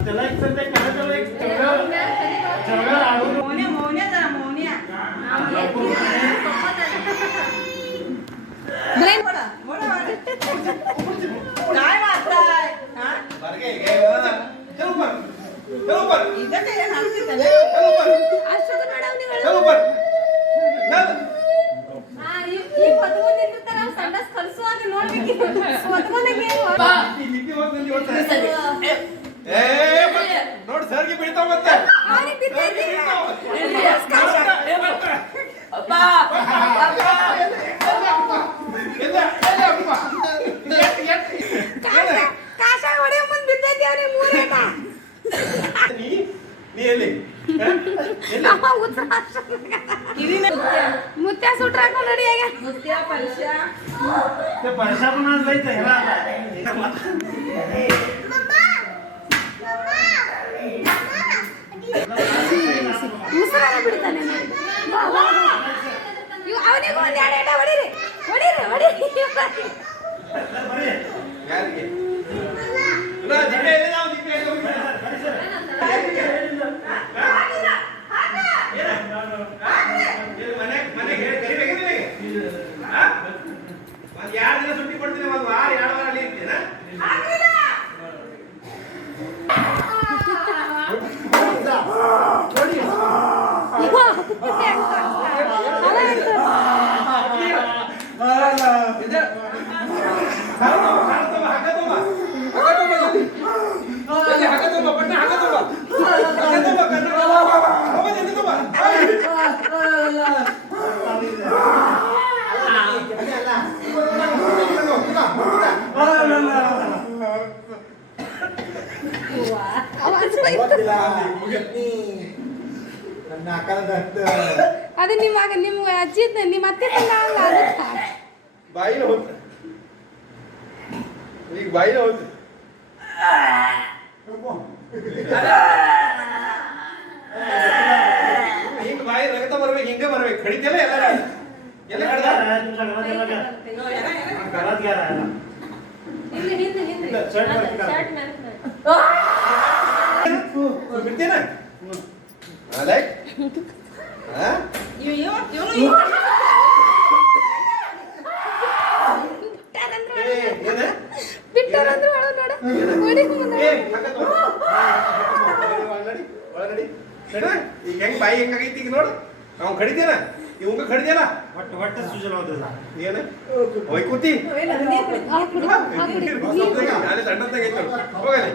त्याला एक सध्या त्याला एक सगळं आवडून मोन्या जरा मोन्या काय वाचताय ನೋಡಿ ಸರ್ಗೆ ಬೀಳ್ತಾವ ಮತ್ತೆ ಮುತ್ಯ ಸುಟ್ರ ರೆಡಿ ಆಗ ಮುತ್ಯ ಪಲ್ಶಾ ते पैसा पण आज लईच आहे ना ಮುಸರಾನ ಬಿಡ್ತಾನೆ ಇವು ಅವನಿಗೆ ಒಂದು ಎರಡು ಎಡ ಹೊಡಿರಿ ಹೊಡಿರಿ ಹೊಡಿರಿ ಯಾರಿಗೆ ಇಲ್ಲ ದಿನೇ ಇಲ್ಲ ನಾವು ದಿನೇ ಮನೆ ಕರಿಬೇಕಿಲ್ಲ ಒಂದು 2 ದಿನ ಸುಟ್ಟಿ ಕೊಡ್ತೀನಿ ಒಂದು ವಾರ 2 ವಾರ ಅಲ್ಲಿ ಇರ್ತೀನಾ ಅದು ನಿಮ್ಮ ಅಜ್ಜಿ ನಿಮ್ಮ ಅತ್ತೆ ಬಾಯಿನ ಹೋಗ್ತ ಈಗ ಬಾಯಿನ ಹೋಗ್ತ ಹಿಂಗ ಬಾಯಿ ರಗತ ಬರ್ಬೇಕು ಹಿಂಗ ಬರ್ಬೇಕು ಕಡಿತಲ್ಲ ಎಲ್ಲ ಕಡ್ದ ಬಿಡ್ತೇನ ಲೈಕ್ ಬಿಟ್ಟಾರಂದ್ರೆ ಈಗ ಹೆಂಗ್ ಬಾಯಿ ಹೆಂಗಾಗೈತಿ ಈಗ ನೋಡು ಅವ್ನು ಕಡಿತೇನ ಇವಂಗ ಕಡಿದೇನ ಒಟ್ಟ ಸೂಜನ ಹೋದ ಏನ ಹೋಯ್ ಕೂತಿ ನೋಡ ಸಣ್ಣದಾಗೈತೆ ಹೋಗಲಿ